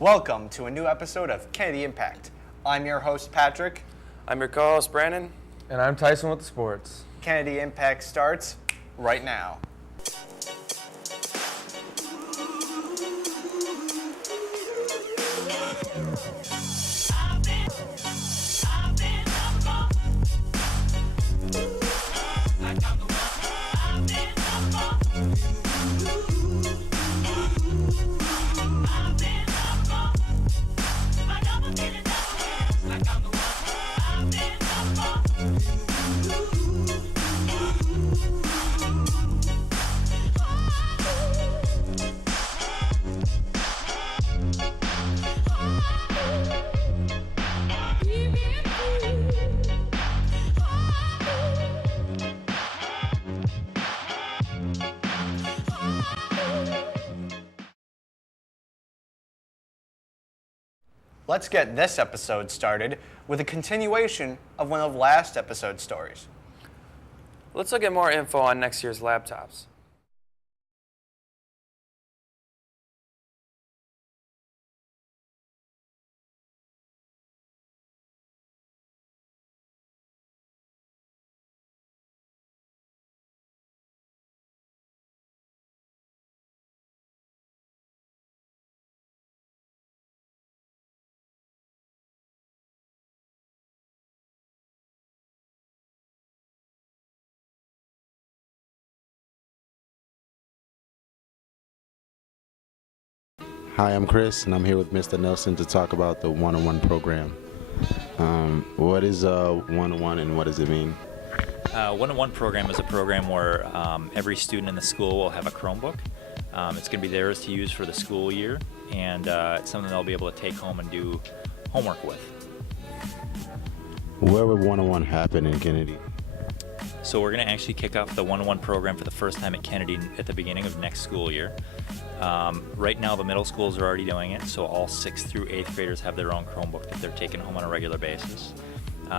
Welcome to a new episode of Kennedy Impact. I'm your host, Patrick. I'm your co-host, Brandon. And I'm Tyson with the sports. Kennedy Impact starts right now. Let's get this episode started with a continuation of one of last episode's stories. Let's look at more info on next year's laptops. Hi, I'm Chris, and I'm here with Mr. Nelson to talk about the one-on-one program. What is a one-on-one, and what does it mean? One-on-one program is a program where every student in the school will have a Chromebook. It's going to be theirs to use for the school year, and it's something they'll be able to take home and do homework with. Where will one-on-one happen in Kennedy? So we're going to actually kick off the one-on-one program for the first time at Kennedy at the beginning of next school year. Right now, the middle schools are already doing it, so all 6th through 8th graders have their own Chromebook that they're taking home on a regular basis.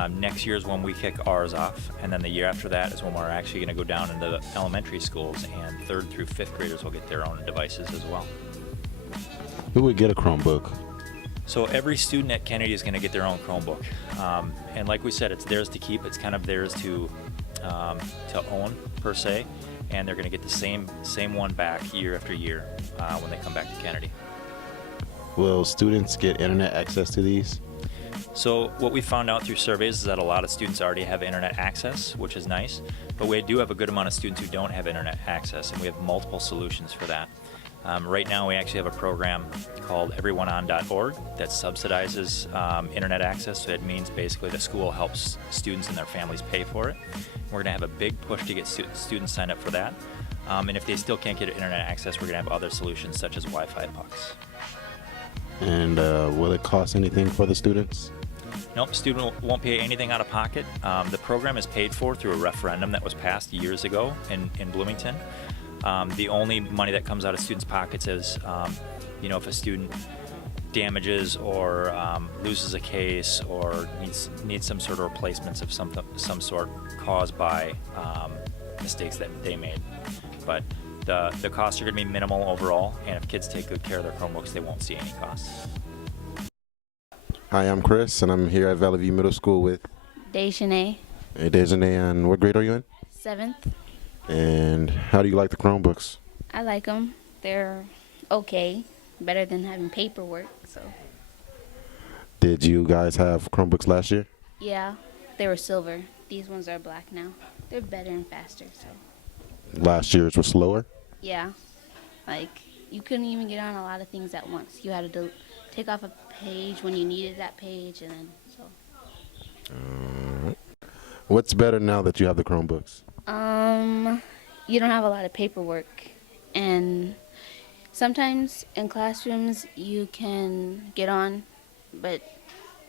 Next year is when we kick ours off, and then the year after that is when we're actually going to go down into the elementary schools, and 3rd through 5th graders will get their own devices as well. Who would get a Chromebook? So every student at Kennedy is going to get their own Chromebook, and like we said, it's theirs to keep. It's kind of theirs to own per se, and they're going to get the same one back year after year when they come back to Kennedy. Will students get internet access to these? So what we found out through surveys is that a lot of students already have internet access, which is nice, but we do have a good amount of students who don't have internet access, and we have multiple solutions for that. Right now we actually have a program called everyoneon.org that subsidizes internet access, so it means basically the school helps students and their families pay for it. We're going to have a big push to get students signed up for that, and if they still can't get internet access, we're going to have other solutions such as Wi-Fi pucks. And will it cost anything for the students? Nope, student won't pay anything out of pocket. The program is paid for through a referendum that was passed years ago in Bloomington. The only money that comes out of students' pockets is, if a student damages or loses a case or needs some sort of replacements of some sort caused by mistakes that they made. But the costs are going to be minimal overall, and if kids take good care of their Chromebooks, they won't see any costs. Hi, I'm Chris, and I'm here at Valley View Middle School with Dejanay. Hey, Dejanay, and what grade are you in? 7th. And how do you like the Chromebooks? I like them. They're okay. Better than having paperwork. So. Did you guys have Chromebooks last year? Yeah, they were silver. These ones are black now. They're better and faster. So. Last year's was slower? Yeah. Like, you couldn't even get on a lot of things at once. You had to take off a page when you needed that page, and then so. What's better now that you have the Chromebooks? You don't have a lot of paperwork, and sometimes in classrooms you can get on, but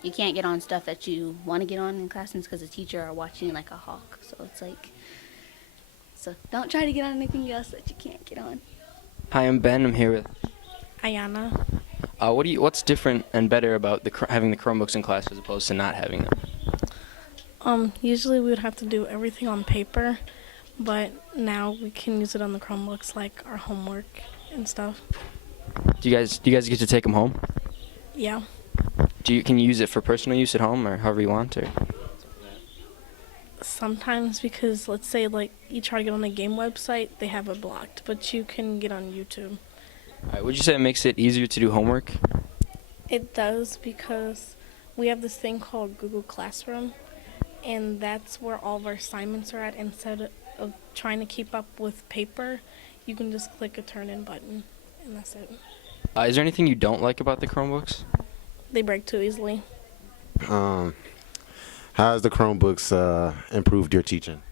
you can't get on stuff that you want to get on in classrooms because the teacher are watching like a hawk. So it's like, so don't try to get on anything else that you can't get on. Hi, I'm Ben. I'm here with Ayana. What's different and better about having the Chromebooks in class as opposed to not having them? Usually we would have to do everything on paper, but now we can use it on the Chromebooks, like our homework and stuff. Do you guys get to take them home? Yeah. Can you use it for personal use at home or however you want? Or Sometimes because let's say like you try to get on a game website, they have it blocked, but you can get on YouTube. all right, would you say it makes it easier to do homework? It does because we have this thing called Google Classroom, and that's where all of our assignments are at. Instead of trying to keep up with paper, you can just click a turn in button, and that's it. Is there anything you don't like about the Chromebooks? They break too easily. How has the Chromebooks improved your teaching?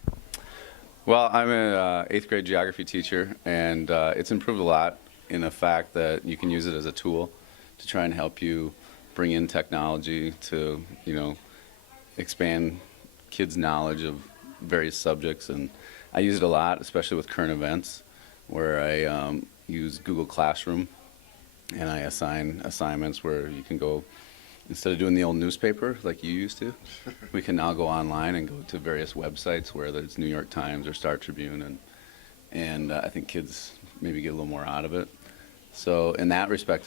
Well, I'm an 8th grade geography teacher, and it's improved a lot in the fact that you can use it as a tool to try and help you bring in technology to, expand kids' knowledge of various subjects. And I use it a lot, especially with current events, where I use Google Classroom, and I assign assignments where you can go, instead of doing the old newspaper like you used to, we can now go online and go to various websites, whether it's New York Times or Star Tribune, and I think kids maybe get a little more out of it. So in that respect,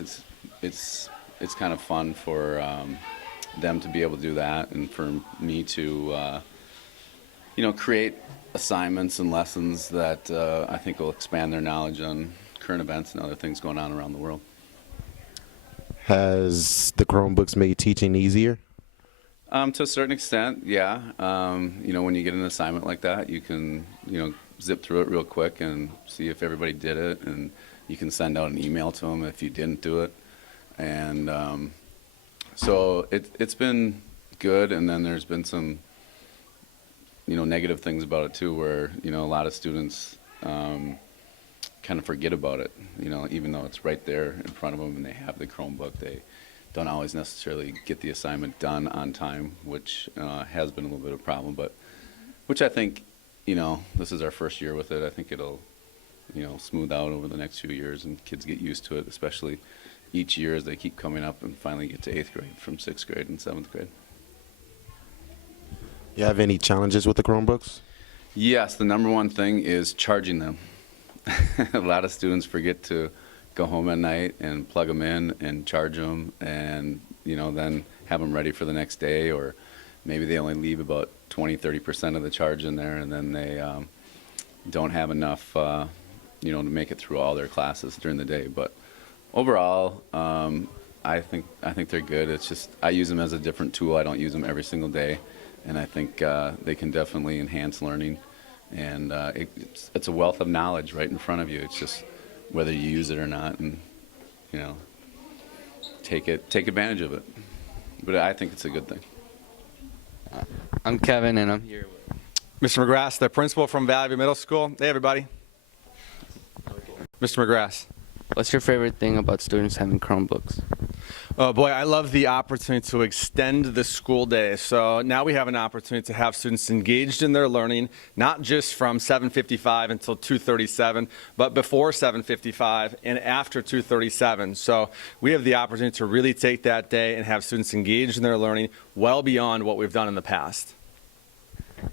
it's kind of fun for them to be able to do that, and for me to create assignments and lessons that I think will expand their knowledge on current events and other things going on around the world. Has the Chromebooks made teaching easier? To a certain extent, yeah. When you get an assignment like that, you can, zip through it real quick and see if everybody did it, and you can send out an email to them if you didn't do it. And so it's been good, and then there's been some, negative things about it too, where, a lot of students kind of forget about it, even though it's right there in front of them and they have the Chromebook. They don't always necessarily get the assignment done on time, which has been a little bit of a problem, but which I think, this is our first year with it. I think it'll, smooth out over the next few years, and kids get used to it, especially each year as they keep coming up and finally get to 8th grade from 6th grade and 7th grade. You have any challenges with the Chromebooks? Yes, the number one thing is charging them. A lot of students forget to go home at night and plug them in and charge them, and then have them ready for the next day, or maybe they only leave about 20-30% of the charge in there, and then they don't have enough to make it through all their classes during the day. But overall, I think they're good. It's just I use them as a different tool. I don't use them every single day, and I think they can definitely enhance learning. And it's a wealth of knowledge right in front of you. It's just whether you use it or not, and take advantage of it. But I think it's a good thing. I'm Kevin, and I'm here with Mr. McGrath, the principal from Valley View Middle School. Hey, everybody. Mr. McGrath. What's your favorite thing about students having Chromebooks? Oh boy, I love the opportunity to extend the school day. So now we have an opportunity to have students engaged in their learning, not just from 7:55 until 2:37, but before 7:55 and after 2:37. So we have the opportunity to really take that day and have students engaged in their learning well beyond what we've done in the past.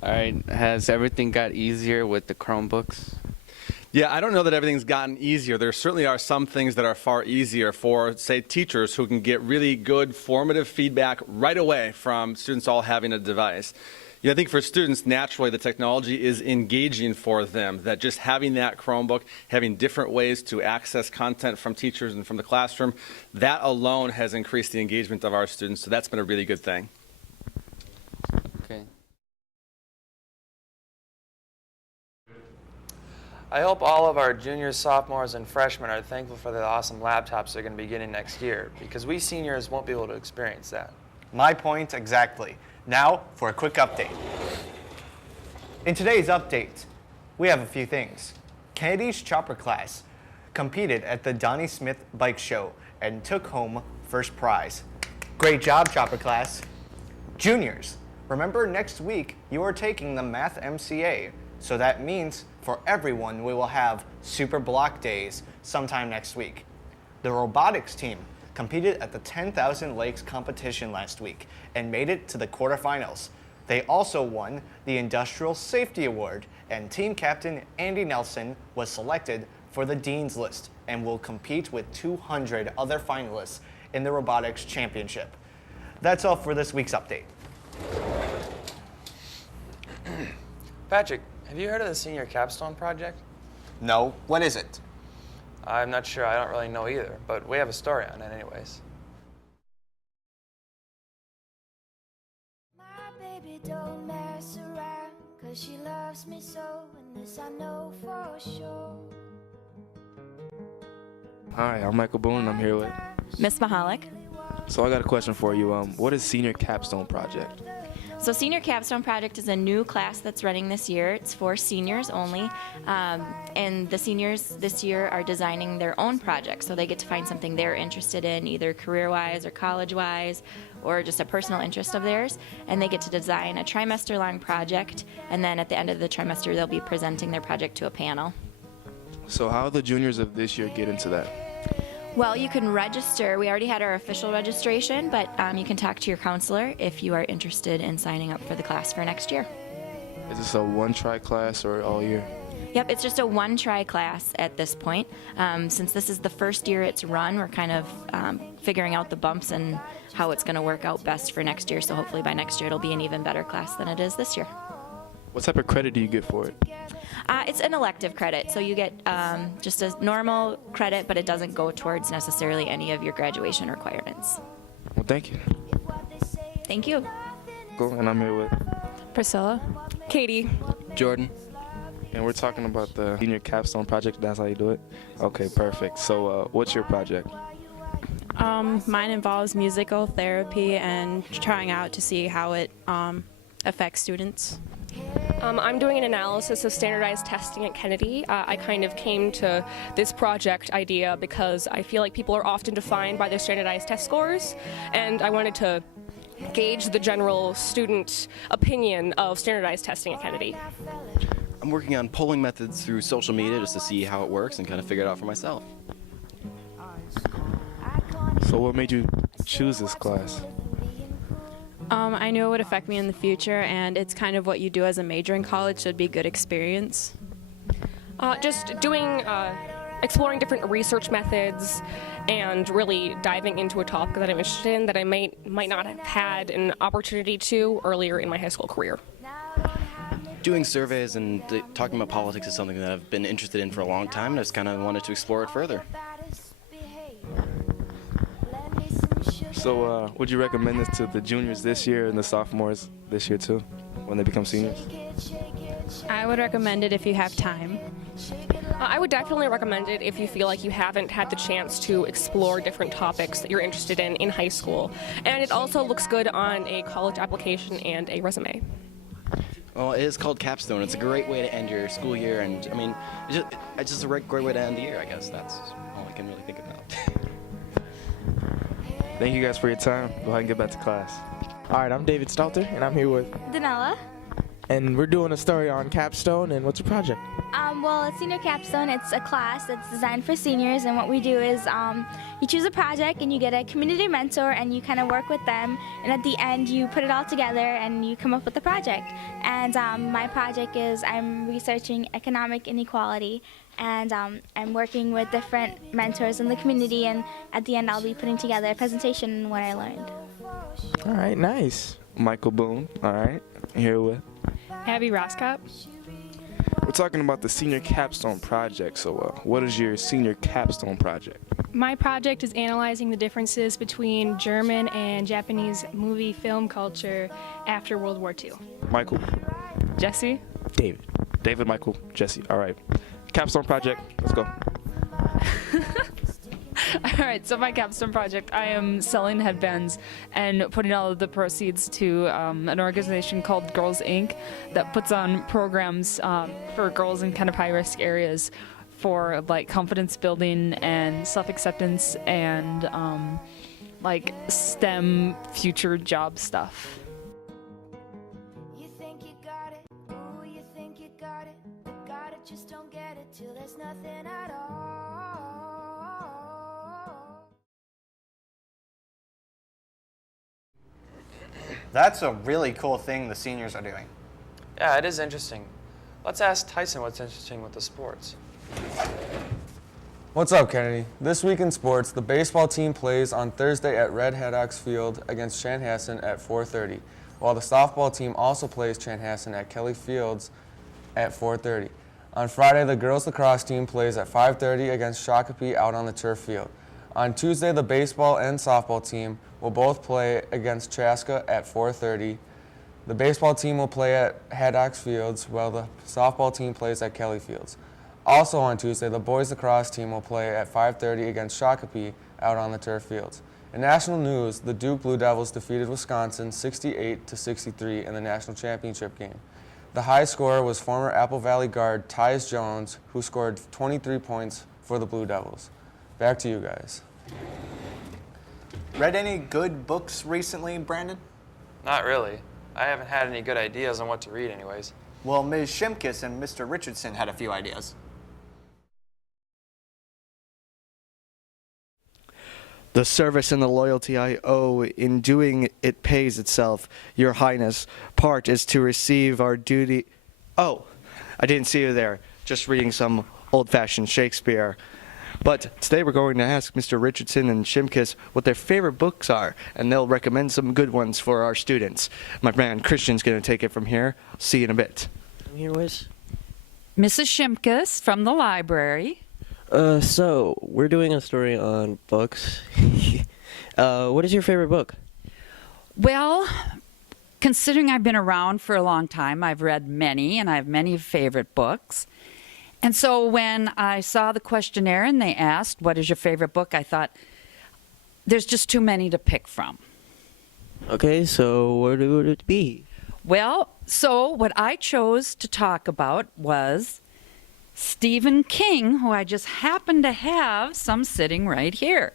All right, has everything got easier with the Chromebooks? Yeah, I don't know that everything's gotten easier. There certainly are some things that are far easier for, say, teachers who can get really good formative feedback right away from students all having a device. I think for students, naturally, the technology is engaging for them, that just having that Chromebook, having different ways to access content from teachers and from the classroom, that alone has increased the engagement of our students, so that's been a really good thing. Okay. I hope all of our juniors, sophomores, and freshmen are thankful for the awesome laptops they're going to be getting next year, because we seniors won't be able to experience that. My point exactly. Now for a quick update. In today's update, we have a few things. Kennedy's chopper class competed at the Donnie Smith Bike Show and took home first prize. Great job, chopper class. Juniors, remember next week you are taking the Math MCA, so that means for everyone we will have Super Block Days sometime next week. The robotics team competed at the 10,000 Lakes competition last week and made it to the quarterfinals. They also won the Industrial Safety Award, and team captain Andy Nelson was selected for the Dean's List and will compete with 200 other finalists in the robotics championship. That's all for this week's update. Patrick, have you heard of the Senior Capstone Project? No, what is it? I'm not sure. I don't really know either, but we have a story on it anyways. My baby don't mess around, 'cause she loves me so, and this I know for sure. Hi, I'm Michael Boone, and I'm here with Miss Mahalik. So I got a question for you. What is Senior Capstone Project? So Senior Capstone Project is a new class that's running this year. It's for seniors only. And the seniors this year are designing their own project. So they get to find something they're interested in, either career-wise or college-wise, or just a personal interest of theirs. And they get to design a trimester-long project. And then at the end of the trimester, they'll be presenting their project to a panel. So how do the juniors of this year get into that? Well, you can register. We already had our official registration, but you can talk to your counselor if you are interested in signing up for the class for next year. Is this a one-try class or all year? Yep, it's just a one-try class at this point. Since this is the first year it's run, we're kind of figuring out the bumps and how it's going to work out best for next year. So hopefully by next year it'll be an even better class than it is this year. What type of credit do you get for it? It's an elective credit, so you get just a normal credit, but it doesn't go towards necessarily any of your graduation requirements. Well, thank you. Thank you. Cool, and I'm here with Priscilla. Katie. Jordan. And we're talking about the Senior Capstone Project. That's how you do it? Okay, perfect. So what's your project? Mine involves musical therapy and trying out to see how it affects students. I'm doing an analysis of standardized testing at Kennedy. I kind of came to this project idea because I feel like people are often defined by their standardized test scores, and I wanted to gauge the general student opinion of standardized testing at Kennedy. I'm working on polling methods through social media just to see how it works and kind of figure it out for myself. So what made you choose this class? I knew it would affect me in the future, and it's kind of what you do as a major in college, so it'd be a good experience. Just doing, exploring different research methods and really diving into a topic that I'm interested in that I might not have had an opportunity to earlier in my high school career. Doing surveys and talking about politics is something that I've been interested in for a long time, and I just kind of wanted to explore it further. So would you recommend this to the juniors this year and the sophomores this year too, when they become seniors? I would recommend it if you have time. I would definitely recommend it if you feel like you haven't had the chance to explore different topics that you're interested in high school. And it also looks good on a college application and a resume. Well, it is called Capstone. It's a great way to end your school year, and I mean, it's just a great way to end the year, I guess. That's all I can really think about. Thank you guys for your time. Go ahead and get back to class. All right, I'm David Stelter, and I'm here with Danella. And we're doing a story on Capstone, and what's your project? Well, it's Senior Capstone. It's a class that's designed for seniors, and what we do is you choose a project, and you get a community mentor, and you kind of work with them, and at the end, you put it all together, and you come up with a project. And my project is I'm researching economic inequality, and I'm working with different mentors in the community, and at the end, I'll be putting together a presentation on what I learned. All right, nice. Michael Boone, all right, here with Abby Roscott. We're talking about the Senior Capstone Project. So what is your Senior Capstone Project? My project is analyzing the differences between German and Japanese movie film culture after World War II. Michael. Jesse. David. David, Michael, Jesse. All right. Capstone Project, let's go. All right, so my capstone project, I am selling headbands and putting all of the proceeds to an organization called Girls Inc. that puts on programs for girls in kind of high-risk areas for like confidence building and self-acceptance and like STEM future job stuff. You think you got it, ooh, you think you got it, but got it, just don't get it till there's nothing at all. That's a really cool thing the seniors are doing. Yeah, it is interesting. Let's ask Tyson what's interesting with the sports. What's up, Kennedy? This week in sports, the baseball team plays on Thursday at Red Haddocks Field against Chanhassen at 4:30, while the softball team also plays Chanhassen at Kelly Fields at 4:30. On Friday, the girls lacrosse team plays at 5:30 against Shakopee out on the turf field. On Tuesday, the baseball and softball team will both play against Chaska at 4:30. The baseball team will play at Haddocks Fields, while the softball team plays at Kelly Fields. Also on Tuesday, the boys lacrosse team will play at 5:30 against Shakopee out on the turf fields. In national news, the Duke Blue Devils defeated Wisconsin 68-63 in the national championship game. The high scorer was former Apple Valley guard Tyus Jones, who scored 23 points for the Blue Devils. Back to you guys. Read any good books recently, Brandon? Not really. I haven't had any good ideas on what to read anyways. Well, Ms. Shimkus and Mr. Richardson had a few ideas. The service and the loyalty I owe in doing it pays itself, Your Highness. Part is to receive our duty. Oh, I didn't see you there. Just reading some old-fashioned Shakespeare. But today we're going to ask Mr. Richardson and Shimkus what their favorite books are, and they'll recommend some good ones for our students. My man Christian's going to take it from here. See you in a bit. I'm here with Mrs. Shimkus from the library. So we're doing a story on books. What is your favorite book? Well, considering I've been around for a long time, I've read many, and I have many favorite books. And so when I saw the questionnaire and they asked, what is your favorite book, I thought, there's just too many to pick from. Okay, so what would it be? Well, so what I chose to talk about was Stephen King, who I just happen to have some sitting right here.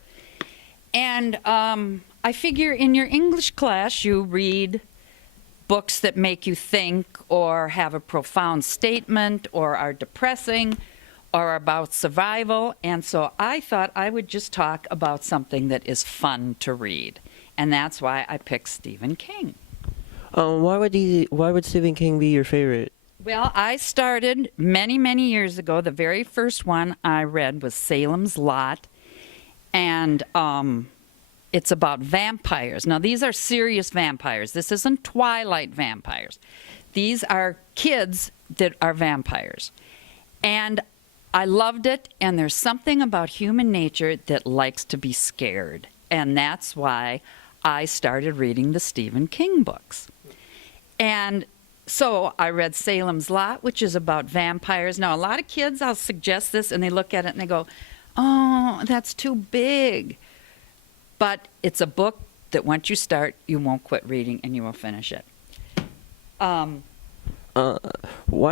And I figure in your English class you read books that make you think or have a profound statement or are depressing or about survival. And so I thought I would just talk about something that is fun to read. And that's why I picked Stephen King. Why would Stephen King be your favorite? Well, I started many, many years ago. The very first one I read was Salem's Lot, and it's about vampires. Now, these are serious vampires. This isn't Twilight vampires. These are kids that are vampires. And I loved it, and there's something about human nature that likes to be scared. And that's why I started reading the Stephen King books. And so I read Salem's Lot, which is about vampires. Now, a lot of kids, I'll suggest this, and they look at it and they go, oh, that's too big. But it's a book that once you start, you won't quit reading and you will finish it. Why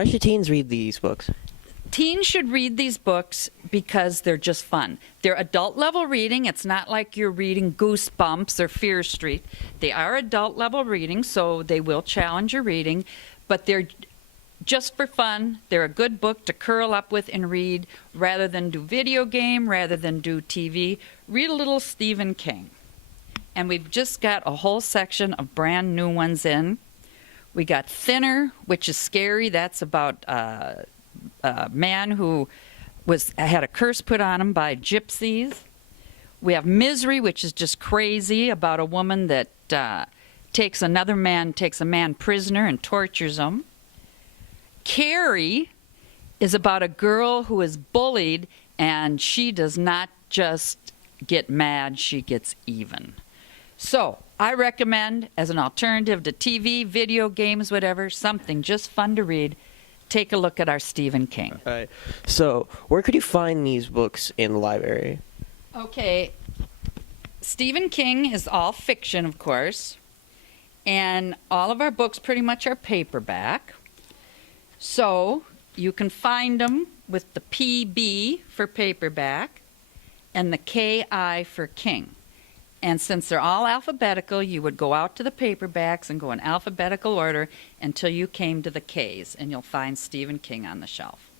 should teens read these books? Teens should read these books because they're just fun. They're adult-level reading. It's not like you're reading Goosebumps or Fear Street. They are adult-level reading, so they will challenge your reading, but they're just for fun. They're a good book to curl up with and read rather than do video game, rather than do TV. Read a little Stephen King. And we've just got a whole section of brand new ones in. We got Thinner, which is scary. That's about a man who had a curse put on him by gypsies. We have Misery, which is just crazy, about a woman that takes a man prisoner and tortures him. Carrie is about a girl who is bullied, and she does not just get mad, she gets even. So I recommend, as an alternative to TV, video games, whatever, something just fun to read. Take a look at our Stephen King. All right. So where could you find these books in the library? Okay. Stephen King is all fiction, of course. And all of our books pretty much are paperback. So you can find them with the PB for paperback and the KI for King. And since they're all alphabetical, you would go out to the paperbacks and go in alphabetical order until you came to the Ks, and you'll find Stephen King on the shelf.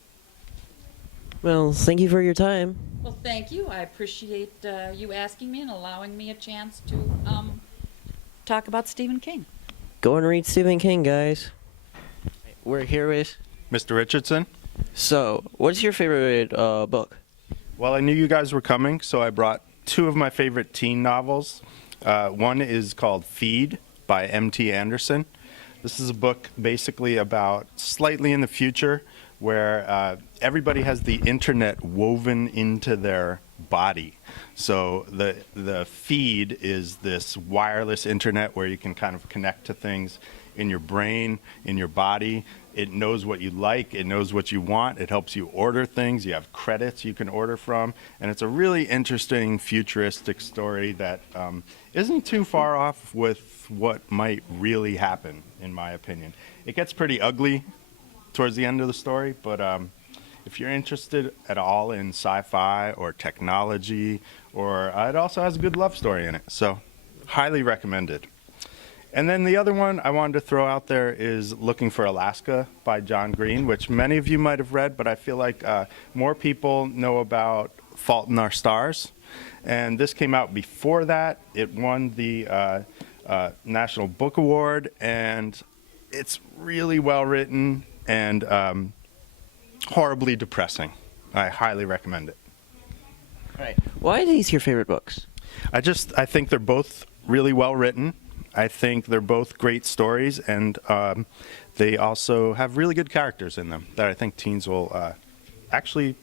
Well, thank you for your time. Well, thank you. I appreciate you asking me and allowing me a chance to talk about Stephen King. Go and read Stephen King, guys. We're here with Mr. Richardson. So, what's your favorite book? Well, I knew you guys were coming, so I brought two of my favorite teen novels. One is called Feed by M.T. Anderson. This is a book basically about slightly in the future where everybody has the internet woven into their body. So the feed is this wireless internet where you can kind of connect to things in your brain, in your body. It knows what you like, it knows what you want, it helps you order things, you have credits you can order from, and it's a really interesting futuristic story that isn't too far off with what might really happen, in my opinion. It gets pretty ugly towards the end of the story, but if you're interested at all in sci-fi or technology, or it also has a good love story in it, so highly recommended. And then the other one I wanted to throw out there is Looking for Alaska by John Green, which many of you might have read, but I feel like more people know about Fault in Our Stars. And this came out before that. It won the National Book Award, and it's really well written and horribly depressing. I highly recommend it. All right. Why are these your favorite books? I think they're both really well written. I think they're both great stories, and they also have really good characters in them that I think teens will actually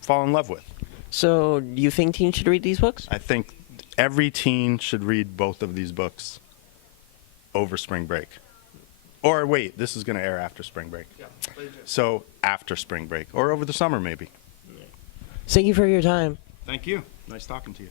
fall in love with. So, do you think teens should read these books? I think every teen should read both of these books over spring break. Or wait, this is going to air after spring break. Yeah, so after spring break, or over the summer maybe. Thank you for your time. Thank you. Nice talking to you.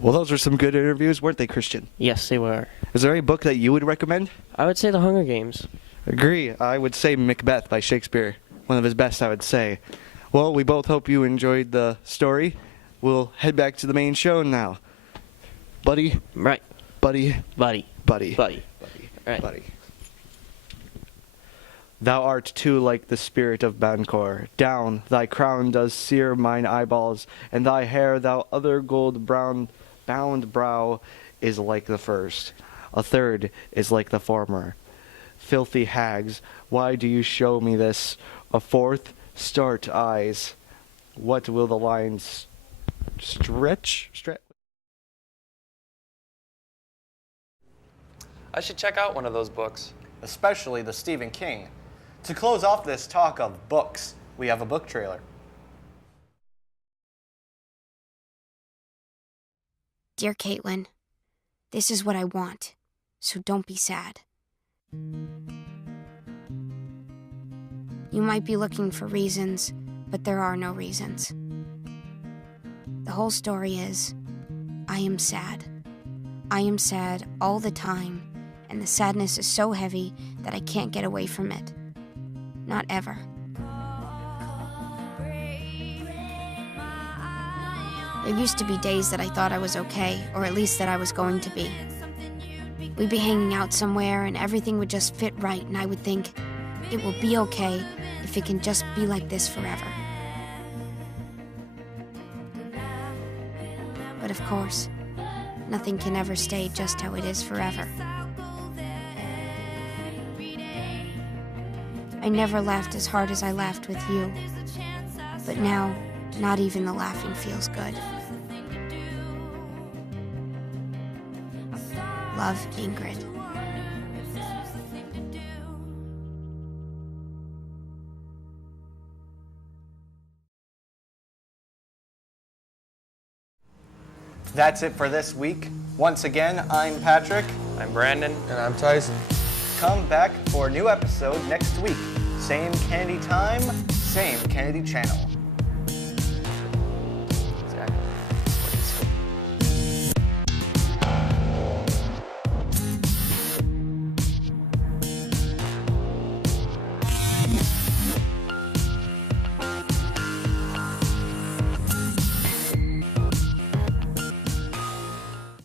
Well, those were some good interviews, weren't they, Christian? Yes, they were. Is there any book that you would recommend? I would say The Hunger Games. Agree. I would say Macbeth by Shakespeare. One of his best, I would say. Well, we both hope you enjoyed the story. We'll head back to the main show now. Buddy? Right. Buddy? Buddy. Buddy. Buddy. Right. Buddy. Thou art too like the spirit of Bancor. Down, thy crown does sear mine eyeballs, and thy hair, thou other gold brown bound brow, is like the first. A third is like the former. Filthy hags, why do you show me this? A fourth, start eyes. What will the lines stretch? I should check out one of those books. Especially the Stephen King. To close off this talk of books, we have a book trailer. Dear Caitlin, this is what I want, so don't be sad. You might be looking for reasons, but there are no reasons. The whole story is, I am sad. I am sad all the time, and the sadness is so heavy that I can't get away from it. Not ever. There used to be days that I thought I was okay, or at least that I was going to be. We'd be hanging out somewhere and everything would just fit right, and I would think, it will be okay if it can just be like this forever. But of course, nothing can ever stay just how it is forever. I never laughed as hard as I laughed with you, but now, not even the laughing feels good. Love, Ingrid. That's it for this week. Once again, I'm Patrick. I'm Brandon. And I'm Tyson. Come back for a new episode next week. Same Kennedy time, same Kennedy channel.